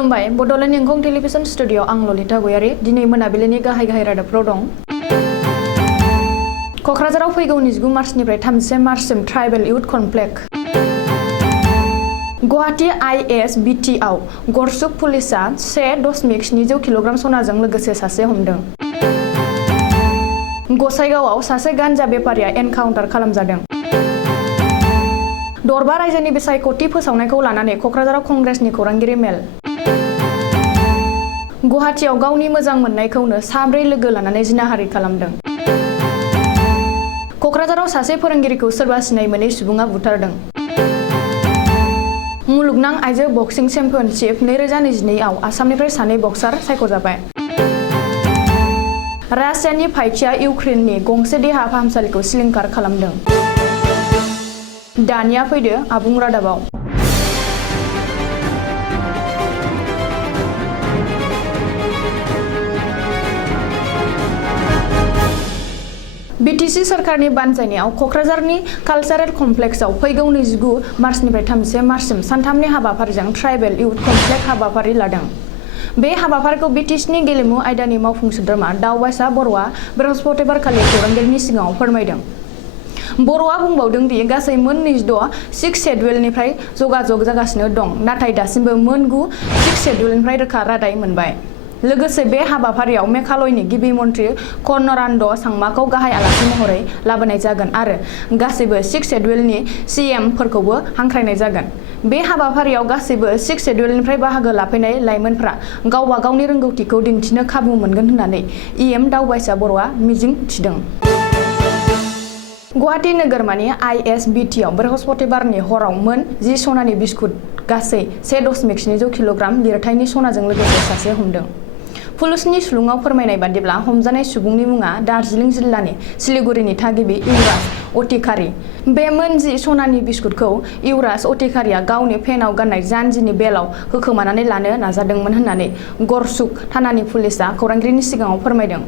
खुलुमबाय Bodoland इंखं television studio आं ललिता गयारि दिनै मोनाबिलिनि गाहाय रादाबफोराव दं। क'क्राझाराव फैगौ 29 मार्चनिफ्राय 31 मार्चसिम ट्राइबेल इउथ कनफ्रेक्ट। गुवाहाटी ISBT आव गरसुक पुलिसआ 1.7 किल'ग्राम सनाजों लोगोसे सासे हमदों। गसाइगावआव सासे गान्जा बेपारिया एनकाउन्टार खालामजादों। दरबा रायजोनि बिसायख'थि फोसावनायखौ लानानै क'क्राझाराव कंग्रेसनि खौरांगिरि मेल। गुवाहाटीआव गावनि मोजां मोननायखौनो 4 लोगो लानानै जिनाहारि खालामदों। क'क्राझाराव सासे फोरोंगिरिखौ सोरबा सिनाय मोनै सुबुङा बुथारदों। मुलुगनां आइजो बक्सिं चेम्पियनशिप 2022 आव आसामनिफ्राय 2 बक्सार सायख'जाबाय। रासियानि फाइकिया इउक्रेननि गंसे देहा फाहामसालिखौ सिलिंखार खालामदों। दानिया फैदो आबुं रादाबाव। BTC सरकारनि बानजायनायाव क'क्राझारनि कालचारेल कमप्लेक्सआव फैगौ 29 मार्चनिफ्राय 31 मार्चसिम सानथामनि हाबाफारिजों ट्राइबेल इउथ कनफ्रेक्ट हाबाफारि लादों। बे हाबाफारिखौ BTCनि गेलेमु आयदानि मावफुं सोद्रोमा दावबायसा बर'आ बृहस्पतिबारखालि खौरांगिरिनि सिगाङाव फोरमायदों। बर'आ बुंबावदों दि गासै मोन 26 शेड्युलनिफ्राय जगाजग जागासिनो दं, नाथाय दासिमबो मोन 9 शेड्युलनिफ्राय रोखा रादाय मोनबाय। लोगोसे बे हाबाफारियाव मेघालयनि गिबि मन्त्रि कर्नरान्ड सांमाखौ गाहाय आलासि महरै लाबोनाय जागोन आरो गासैबो 6 शेड्युलनि CMफोरखौबो हांख्रायनाय जागोन। बे हाबाफारियाव गासैबो 6 शेड्युलनिफ्राय बाहागो लाफैनाय लाइमोनफ्रा गावबा गावनि रोंगौथिखौ दिन्थिनो खाबु मोनगोन होननानै EM दावबायसा बर'आ मिजिं थिदों। गुवाहाटी नोगोरमानि ISBT आव बृहस्पतिबारनि हराव मोन 10 सनानि बिस्कुट गासै 1.7 किल'ग्राम लिरथायनि सनाजों लोगोसे सासे हमदों। पुलिसनि सुलुङाव फोरमायनाय बादिब्ला हमजानाय सुबुंनि मुङा दार्जिलिं जिल्लानि सिलिगुरिनि थागिबि युवराज अतिखारी। बे मोन 10 सनानि बिस्कुटखौ युवराज अतिखारीया गावनि फेनाव गाननाय जानजिनि बेलाव होखोमानानै लानो नाजादोंमोन होननानै गरसुक थानानि पुलिसआ खौरांगिरिनि सिगाङाव फोरमायदों।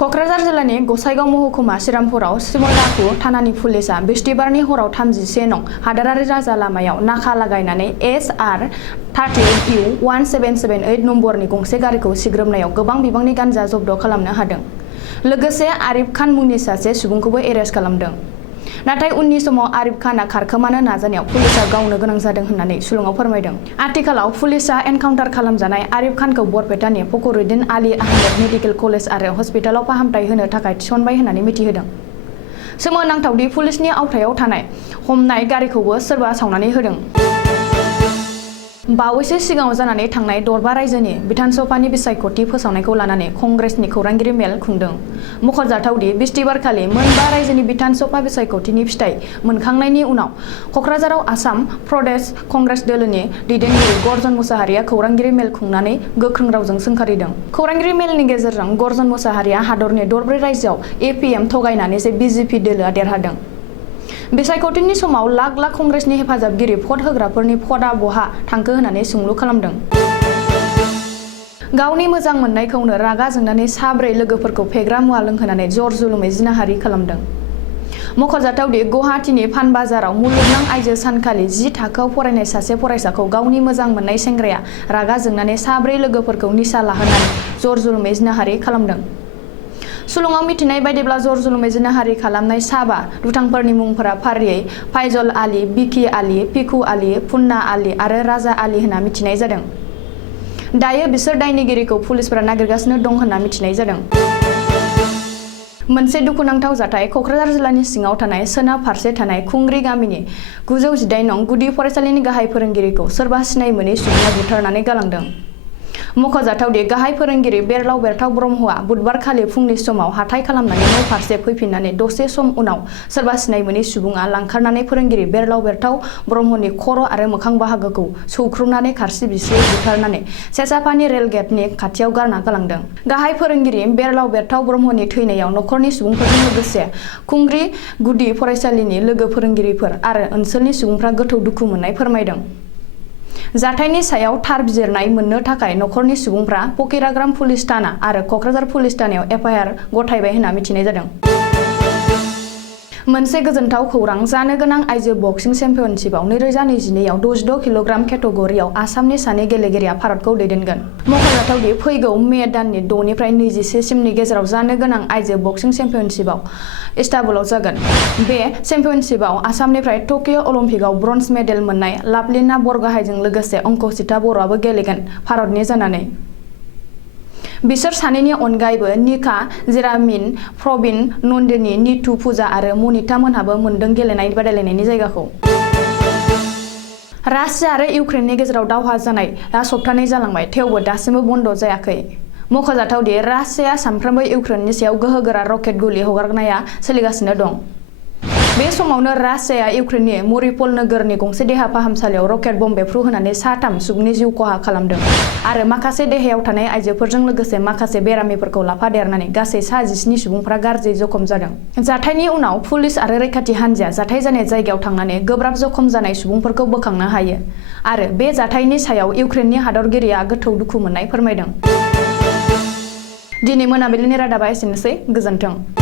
क'क्राझार जिल्लानि गसाइगाव महकुमा श्रीरामपुराव सिमलडाखु थानानि पुलिसआ बिस्तिबारनि हराव 31 नं हादोरारि राजा लामायाव नाका लागायनानै SR 38U1778 नम्बरनि गंसे गारिखौ सिग्रोमनायाव गोबां बिबांनि गान्जा जब्द खालामनो हादों। लोगोसे आरिफ खान मुंनि सासे सुबुंखौबो एरेस्ट खालामदों। नाथाय उननि समाव आरिफ खानआ खारखोमानो नाजानायाव पुलिसआ गावनो गोनां जादों होननानै सुलुङाव फोरमायदों। आथिखालाव पुलिसआ एनकाउन्टार खालामजानाय आरिफ खानखौ बरपेटानि फखरुद्दिन आली आहमेद मेडिकेल कलेज आरो हस्पिटालाव फाहामथाय होनो थाखाय थिसनबाय होननानै मिथिहोदों। सोमोनांथावदि पुलिसनि आवथायाव थानाय हमनाय गारिखौबो सोरबा सावनानै होदों। बावैसो सिगाङाव जानानै थांनाय दरबा रायजोनि बिधानसभानि बिसायख'थि फोसावनायखौ लानानै कंग्रेसनि खौरांगिरि मेल खुंदों। मख'जाथावदि बिस्तिबारखालि मोनबा रायजोनि बिधानसभा बिसायख'थिनि फिथाइ मोनखांनायनि उनाव क'क्राझाराव आसाम प्रदेश कंग्रेस दोलोनि दैदेनगिरि गर्जन मुसाहारिया खौरांगिरि मेल खुंनानै गोख्रों रावजों सोंखारिदों। खौरांगिरि मेलनि गेजेरजों गर्जन मुसाहारिया हादरनि दरब्रै रायजोआव APM थगायनानैसो BJP दोलोआ देरहादों। बिसायख'थिनि समाव लाख लाख कंग्रेसनि हेफाजाबगिरि भट होग्राफोरनि भटआ बहा थांखो होननानै सोंलु खालामदों। गावनि मोजां मोननायखौनो रागा जोंनानै 4 लोगोफोरखौ फेग्रा मुवा लोंहोनानै जर-जुलुमै जिनाहारि खालामदों। मख'जाथावदि गुवाहाटीनि फानबाजाराव मुलुगनां आइजो सानखालि 10 थाखोआव फरायनाय सासे फरायसाखौ गावनि मोजां मोननाय सेंग्राया रागा जोंनानै 4 लोगोफोरखौ निसा लाहोनानै जर-जुलुमै जिनाहारि खालामदों। सुलुङाव मिथिनाय बायदिब्ला जर-जुलुमै जिनाहारि खालामनाय 5 दुथांफोरनि मुंफोरा फारियै फाइजल आली, बिकी आली, पिकु आली, पुन्ना आली आरो राजा आली होनना मिथिनाय जादों। दायो बिसोर दायनिगिरिखौ पुलिसफोरा नागिरगासिनो दं होनना मिथिनाय जादों। मोनसे दुखुनांथाव जाथाय क'क्राझार जिल्लानि सिङाव थानाय सोनाब फारसे थानाय खुंग्रि गामिनि 918 नं गुदि फरायसालिनि गाहाय फोरोंगिरिखौ सोरबा सिनाय मोनै सुबुङा बुथारनानै गालांदों। मख'जाथावदि गाहाय फोरोंगिरि बेरलाव बेरथाव ब्रह्मआ बुधबारखालि फुंनि समाव हाथाय खालामनानै न' फारसे फैफिननानै दसे सम उनाव सोरबा सिनाय मोनै सुबुङा लांखारनानै फोरोंगिरि बेरलाव बेरथाव ब्रह्मनि खर' आरो मोखां बाहागोखौ सौख्रुबनानै खारसि बिस्रि बुथारनानै सेसाफानि रेल गेटनि खाथियाव गारना गालांदों। गाहाय फोरोंगिरि बेरलाव बेरथाव ब्रह्मनि थैनायाव न'खरनि सुबुंफोरजों लोगोसे खुंग्रि गुदि फरायसालिनि लोगो फोरोंगिरिफोर आरो ओनसोलनि सुबुंफ्रा गोथौ दुखु मोननाय फोरमायदों। जाथायनि सायाव थार बिजिरनाय मोननो थाखाय न'खरनि सुबुंफ्रा फकिराग्राम पुलिस थाना आरो क'क्राझार पुलिस थानायाव FIR गथायबाय होनना मिथिनाय जादों। मोनसे गोजोनथाव खौरां जानो गोनां आइजो बक्सिं चेम्पियनशिपआव 2022 आव 66 किल'ग्राम केटेगरियाव आसामनि सानै गेलेगिरिया भारतखौ दैदेनगोन। मख'जाथाव दि फैगौ मे दाननि 6 निफ्राय 21 सिमनि गेजेराव जानो गोनां आइजो बक्सिं चेम्पियनशिपआव इस्तानबुलाव जागोन। बे चेम्पियनशिपआव आसामनिफ्राय टकिय' अलिम्पिकआव ब्रन्ज मेडेल मोन्नाय लाभलिना बरग'हाइजों लोगोसे अंकुसिता बर'आबो गेलेगोन भारतनि जानानै। बिसोर सानैनि अनगायैबो निका जिरामिन, प्रवीण नन्दिनी, नीतू पूजा आरो मनिता मोनहाबो मोनदों गेलेनाय बादायलायनायनि जायगाखौ। रासिया आरो इउक्रेननि गेजेराव दावहा जानाया सप्तानै जालांबाय, थेवबो दासिमबो बन्द जायाखै। मख'जाथाव दि रासियाया सानफ्रोमबो इउक्रेननि सायाव गोहोगोरा रकेट गुलि हगारनाया सोलिगासिनो दं। बे समावनो रासियाया इउक्रेननि मरिउपल नोगोरनि गंसे देहा फाहामसालियाव रकेट बम बेफ्रुहोनानै 3 सुबुंनि जिउ खहा खालामदों आरो माखासे देहायाव थानाय आइजोफोरजों लोगोसे माखासे बेरामिफोरखौ लाफादेरनानै गासै 17 सुबुंफोरा गाज्रि जखम जादों। जाथायनि उनाव पुलिस आरो रैखाथि हान्जाया जाथाय जानाय जायगायाव थांनानै गोब्राब जखम जानाय सुबुंफोरखौ बोखांनो हायो आरो बे जाथायनि सायाव इउक्रेननि हादरगिरिया गोथौ दुखु मोननाय फोरमायदों। दिनै मोनाबिलिनि रादाबा एसेनोसै, गोजोन्थों।